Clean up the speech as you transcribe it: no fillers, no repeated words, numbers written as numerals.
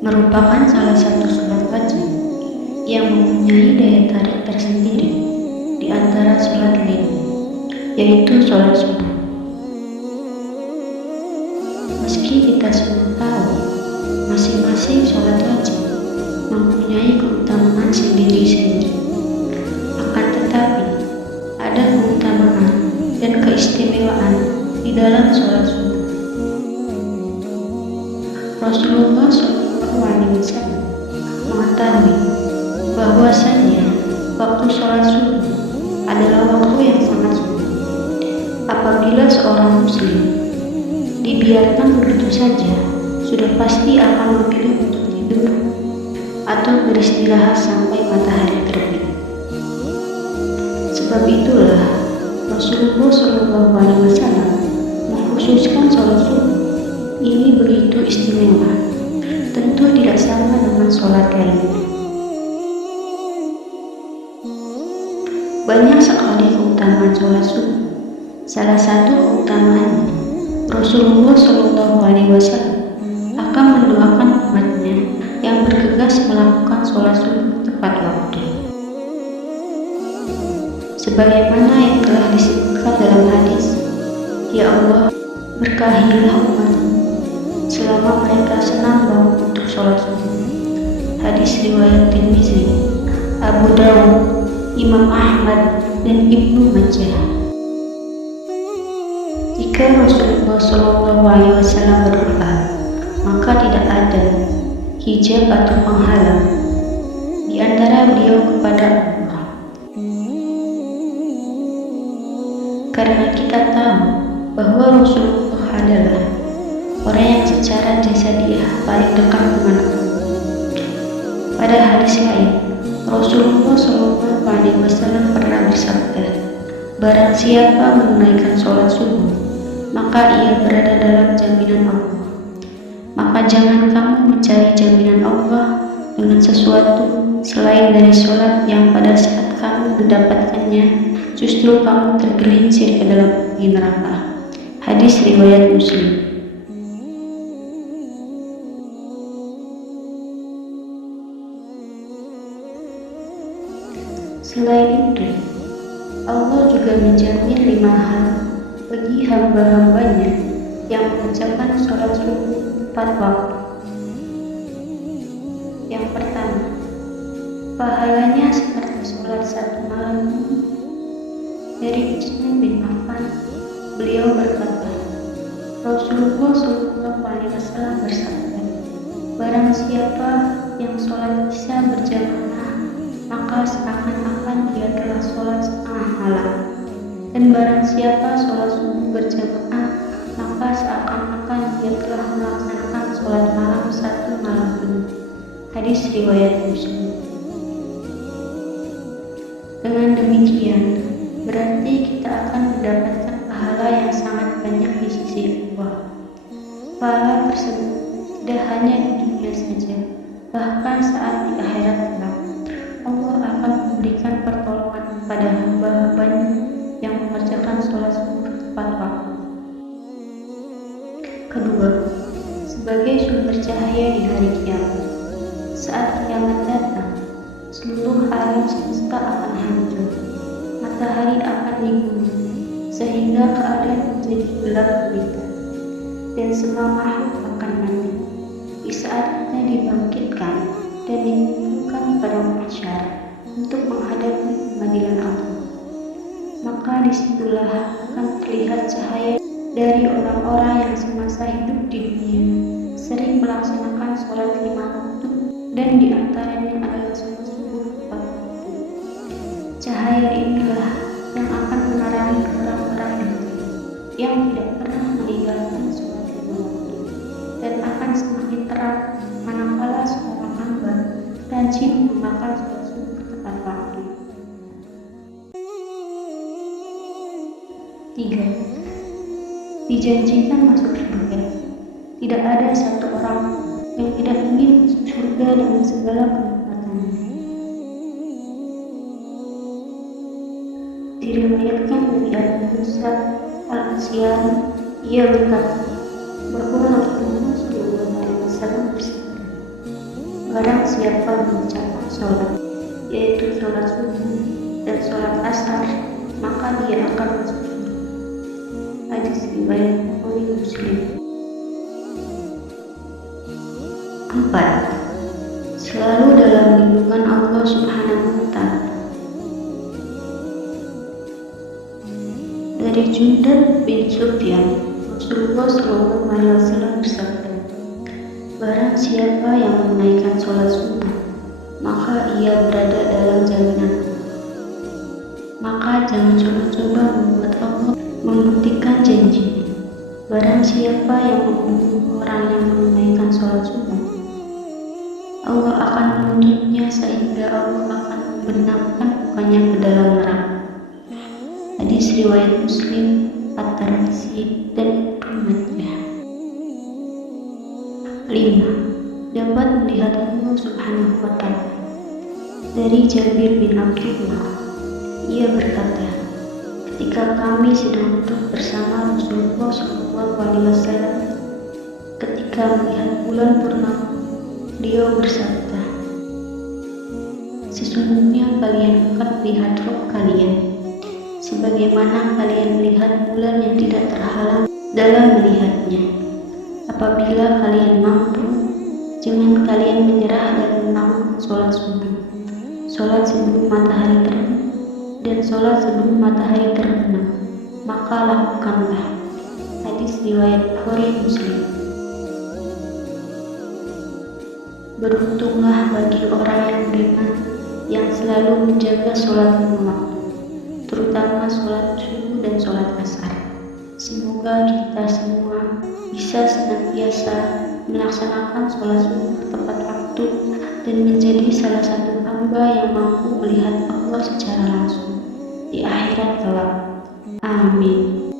merupakan salah satu sholat wajib yang mempunyai daya tarik tersendiri di antara sholat lain, yaitu sholat subuh. Meski kita semua tahu masing-masing sholat wajib mempunyai keutamaan sendiri-sendiri, akan tetapi ada keutamaan dan keistimewaan di dalam sholat subuh. Rasulullah SAW mengetahui bahwasannya waktu sholat subuh adalah waktu yang sangat sulit. Apabila seorang muslim dibiarkan begitu saja, sudah pasti akan memilih untuk tidur atau beristirahat sampai matahari terbit. Sebab itulah Rasulullah SAW mengkhususkan sholat subuh ini begitu istimewa. Tentu tidak sama dengan sholat lainnya. Banyak sekali keutamaan sholat subuh. Salah satu keutamaannya, Rasulullah SAW akan mendoakan umatnya yang bergegas melakukan sholat subuh tepat waktu. Sebagaimana yang telah disebutkan dalam hadis, "Ya Allah, berkahilah umatmu selama mereka senang bangun untuk sholat subuh." Hadis riwayat Tirmizi, Abu Dawud, Imam Ahmad, dan Ibnu Majah. Jika Rasulullah SAW berdoa, maka tidak ada hijab atau penghalang di antara beliau kepada Allah. Karena kita tahu bahwa Rasulullah adalah orang yang secara jasadiah paling dekat dengan Allah. Pada hadis lain, Rasulullah SAW pernah bersabda, "Barang siapa menunaikan sholat subuh, maka ia berada dalam jaminan Allah." Maka jangan kamu mencari jaminan Allah dengan sesuatu selain dari sholat yang pada saat kamu mendapatkannya, justru kamu tergelincir ke dalam api neraka. Hadis riwayat Muslim. Selain itu, Allah juga menjamin 5 hal bagi hamba-hambanya yang mengerjakan sholat subuh tepat waktu. Yang pertama, pahalanya seperti sholat 1 malam. Dari Utsman bin Affan, beliau berkata, Rasulullah SAW bersabda, "Barang siapa yang sholat isya berjamaah, maka seakan-akan dia telah sholat setengah malam. Dan barang siapa sholat subuh berjamaah, maka seakan-akan dia telah melaksanakan sholat malam 1 malam penuh." Hadis riwayat Muslim. Dengan demikian, berarti kita akan mendapatkan pahala yang sangat banyak di sisi Allah. Pahala tersebut tidak hanya di dunia saja, bahkan saat di akhirat kelak, Allah akan memberikan pertolongan kepada hamba-hambanya yang mengerjakan sholat subuh tepat waktu. Kedua, sebagai sumber cahaya di hari kiamat. Saat kiamat datang, seluruh alam semesta akan hancur, matahari akan dibunuh, sehingga keadaan menjadi gelap gulita, dan semua makhluk akan mati. Di saat kita dibangkitkan dan dikumpulkan pada mahsyar untuk menghadapi pengadilan Allah, maka disitulah akan terlihat cahaya dari orang-orang yang semasa hidup di dunia sering melaksanakan sholat 5 waktu, dan di antaranya adalah sholat subuh tepat waktu. Cahaya inilah yang akan menerangi orang-orang yang tidak pernah meninggalkan sholat 5 waktu, dan akan semakin terang manakala seorang hamba rajin memakan sholat subuh tepat waktu. 3. Dijanjikan masuk surga. Tidak ada satu orang yang tidak ingin masuk surga dengan segala kenikmatannya. Diriwayatkan dari Abu Musa Al-Asy'ari, ia berkata bahwa Rasulullah SAW bersabda, Barang siapa mengerjakan sholat, yaitu sholat subuh dan sholat asar, maka dia akan masuk surga. Hadis riwayat Bukhari Muslim. 4. Selalu dalam lindungan Allah Subhanahu wa Ta'ala. Dari Jundab bin Sufyan, Rasulullah SAW bersabda, barang siapa yang menunaikan sholat subuh, maka ia berada dalam jaminan. Maka jangan coba-coba membuat Allah membuktikan janji. Barang siapa yang membunuh orang yang menunaikan sholat subuh, Allah akan menuntutnya sehingga Allah akan membenamkan mukanya ke dalam neraka. Hadis riwayat Muslim, At-Tirmidzi, dan Ibnu Majah. 5. Dapat melihat Allah Subhanahu wa Ta'ala. Dari Jabir bin Abdullah, ia berkata, ketika kami sedang duduk bersama Rasulullah SAW, ketika melihat bulan purnama, beliau bersabda, sesungguhnya kalian akan melihat Rabb kalian, sebagaimana kalian melihat bulan yang tidak terhalang dalam melihatnya. Apabila kalian mampu, jangan kalian menyerah dan menanggung sholat subuh, sholat sebelum matahari terbit, dan sholat sebelum matahari terbenam, maka lakukanlah. Hadis riwayat Bukhari Muslim. Beruntunglah bagi orang yang beriman yang selalu menjaga sholat lima waktu, terutama sholat subuh dan sholat asar. Semoga kita semua bisa senantiasa melaksanakan sholat subuh tepat waktu dan menjadi salah satu hamba yang mampu melihat Allah secara langsung di akhirat kelak. Amin.